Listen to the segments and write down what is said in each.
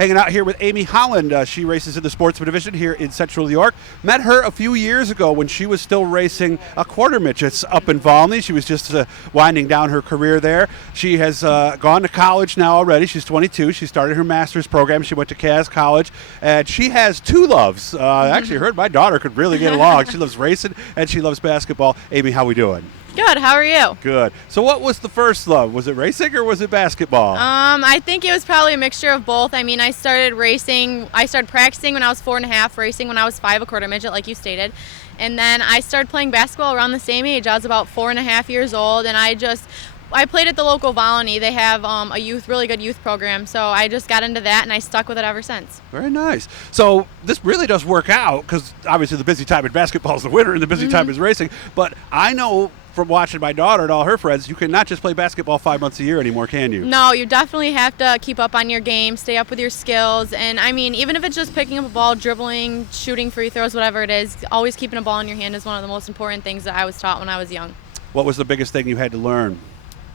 Hanging out here with Amy Holland. She races in the Sportsman division here in Central New York. Met her a few years ago when she was still racing a quarter midgets up in Volney. She was just winding down her career there. She has gone to college now already. She's 22. She started her master's program. She went to Cass College, and she has two loves. I actually heard my daughter could really get along. She loves racing and she loves basketball. Amy, how we doing? Good. How are you? Good. So what was the first love? Was it racing or was it basketball? I think it was probably a mixture of both. I mean, I started practicing when I was 4.5, racing when I was 5, a quarter midget, like you stated. And then I started playing basketball around the same age. I was about 4.5 years old, and I played at the local Volney. They have a really good youth program, so I just got into that, and I stuck with it ever since. Very nice. So this really does work out, because obviously the busy time in basketball is the winter, and the busy time is racing. But I know from watching my daughter and all her friends, you can not just play basketball 5 months a year anymore, can you? No, you definitely have to keep up on your game, stay up with your skills, and I mean, even if it's just picking up a ball, dribbling, shooting free throws, whatever it is, always keeping a ball in your hand is one of the most important things that I was taught when I was young. What was the biggest thing you had to learn?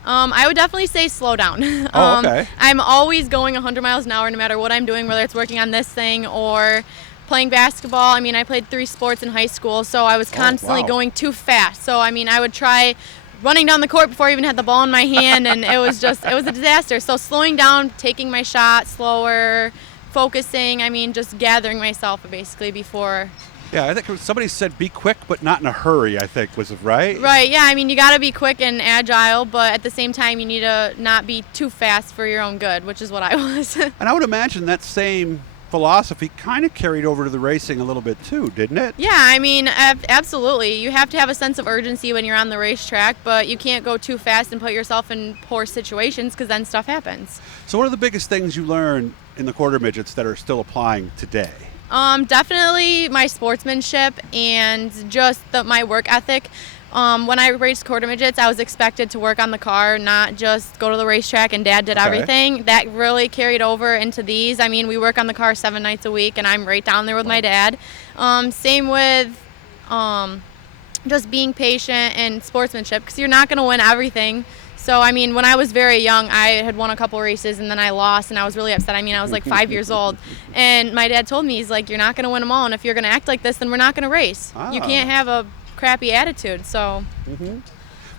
I would definitely say slow down. Oh, okay. I'm always going 100 miles an hour no matter what I'm doing, whether it's working on this thing or playing basketball. I mean, I played 3 sports in high school, so I was constantly going too fast. So, I mean, I would try running down the court before I even had the ball in my hand, and it was a disaster. So slowing down, taking my shot slower, focusing, I mean, just gathering myself basically before. Yeah, I think somebody said be quick but not in a hurry, I think, was it right? Right, yeah. I mean, you got to be quick and agile, but at the same time, you need to not be too fast for your own good, which is what I was. And I would imagine that same philosophy kind of carried over to the racing a little bit too, didn't it? Yeah, I mean, absolutely. You have to have a sense of urgency when you're on the racetrack, but you can't go too fast and put yourself in poor situations because then stuff happens. So what are the biggest things you learned in the quarter midgets that are still applying today? Definitely my sportsmanship and just my work ethic. When I raced quarter midgets, I was expected to work on the car, not just go to the racetrack, and Dad did everything. That really carried over into these. I mean, we work on the car 7 nights a week, and I'm right down there with my dad. Same with just being patient and sportsmanship, because you're not going to win everything. So, I mean, when I was very young, I had won a couple races, and then I lost, and I was really upset. I mean, I was like 5 years old. And my dad told me, he's like, you're not going to win them all, and if you're going to act like this, then we're not going to race. You can't have a crappy attitude. So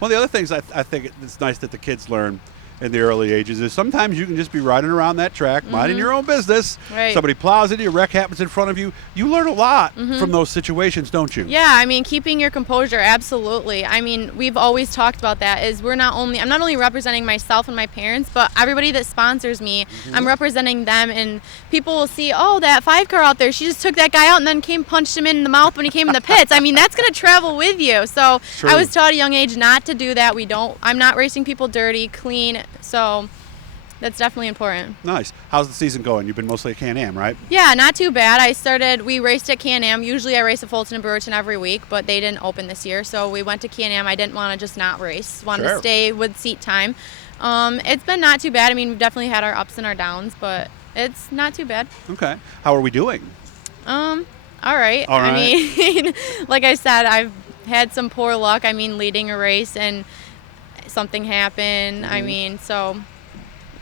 Well, the other things I think it's nice that the kids learn in the early ages is sometimes you can just be riding around that track, minding your own business. Right. Somebody plows into you, a wreck happens in front of you. You learn a lot from those situations, don't you? Yeah, I mean, keeping your composure, absolutely. I mean, we've always talked about that. I'm not only representing myself and my parents, but everybody that sponsors me. I'm representing them, and people will see, oh, that 5 car out there, she just took that guy out and then punched him in the mouth when he came in the pits. I mean, that's going to travel with you. So True. I was taught at a young age not to do that. I'm not racing people dirty, clean. So that's definitely important. Nice. How's the season going? You've been mostly at Can-Am, right? Yeah, not too bad. We raced at Can-Am. Usually I race at Fulton and Brewerton every week, but they didn't open this year, so we went to Can-Am. I didn't want to just not race. Wanted to stay with seat time. It's been not too bad. I mean, we've definitely had our ups and our downs, but it's not too bad. Okay. How are we doing? All right. I mean, like I said, I've had some poor luck. I mean, leading a race and something happened. I mean, so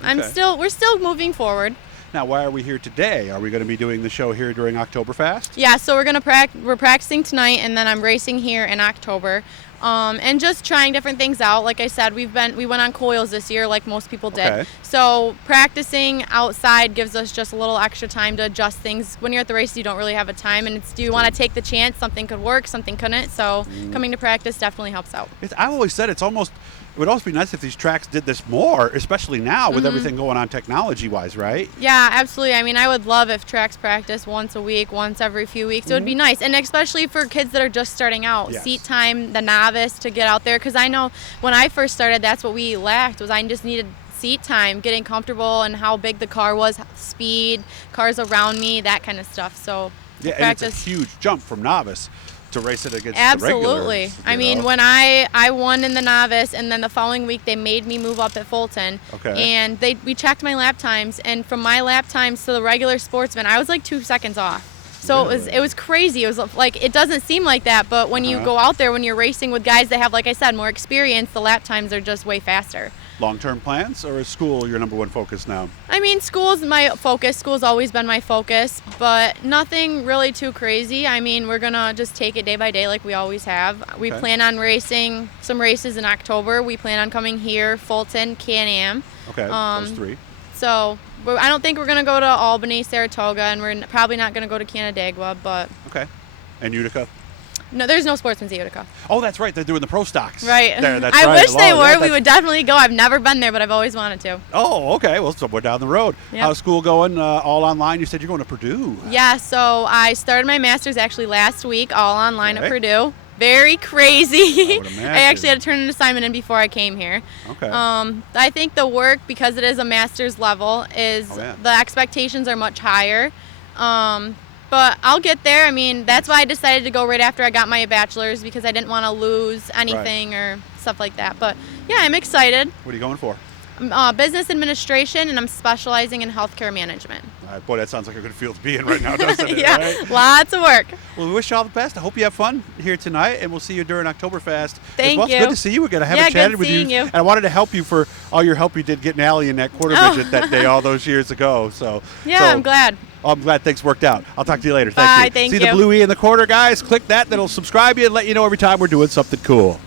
we're still moving forward. Now, why are we here today? Are we going to be doing the show here during Oktoberfest? Yeah, so we're practicing tonight, and then I'm racing here in October. And just trying different things out. Like I said, we went on coils this year, like most people did. Okay. So practicing outside gives us just a little extra time to adjust things. When you're at the race, you don't really have a time, and do you want to take the chance? Something could work, something couldn't. So coming to practice definitely helps out. I've always said it would also be nice if these tracks did this more, especially now with everything going on technology-wise, right? Yeah, absolutely. I mean, I would love if tracks practice once a week, once every few weeks. It would be nice, and especially for kids that are just starting out. Yes. Seat time, the novice, to get out there. Because I know when I first started, that's what we lacked, was I just needed seat time, getting comfortable, and how big the car was, speed, cars around me, that kind of stuff. So yeah, practice. And it's a huge jump from novice to race it against Absolutely. the regulars. I mean, when I won in the novice, and then the following week they made me move up at Fulton. Okay. And we checked my lap times, and from my lap times to the regular sportsman, I was like 2 seconds off. So it was crazy. It was like, it doesn't seem like that, but when you go out there, when you're racing with guys that have, like I said, more experience, the lap times are just way faster. Long-term plans, or is school your number one focus now? I mean, school's my focus. School's always been my focus, but nothing really too crazy. I mean, we're going to just take it day by day like we always have. We plan on racing some races in October. We plan on coming here, Fulton, Can-Am. Okay, those 3. So I don't think we're going to go to Albany, Saratoga, and we're probably not going to go to Canandaigua, but... Okay. And Utica? No, there's no Sportsman's Utica. Oh, that's right. They're doing the pro stocks. Right. There, that's I right. wish they were. Yeah, we would definitely go. I've never been there, but I've always wanted to. Oh, okay. Well, somewhere down the road. Yep. How's school going? All online? You said you're going to Purdue. Yeah, so I started my master's actually last week, all online at Purdue. Very crazy. I actually had to turn an assignment in before I came here. Okay. I think the work, because it is a master's level, is the expectations are much higher. But I'll get there. I mean, that's why I decided to go right after I got my bachelor's, because I didn't want to lose anything or stuff like that. But yeah, I'm excited. What are you going for? Business administration, and I'm specializing in healthcare management. All right, boy, that sounds like a good field to be in right now, doesn't it? Yeah, right? Lots of work. Well, we wish you all the best. I hope you have fun here tonight, and we'll see you during Oktoberfest. Thank you. It's good to see you. We're going to have chatted with you. And I wanted to help you for all your help you did getting Allie in that quarter midget that day all those years ago. I'm glad. I'm glad things worked out. I'll talk to you later. Bye, Thank you. thank See you. the blue E in the corner, guys? Click that. That'll subscribe you and let you know every time we're doing something cool.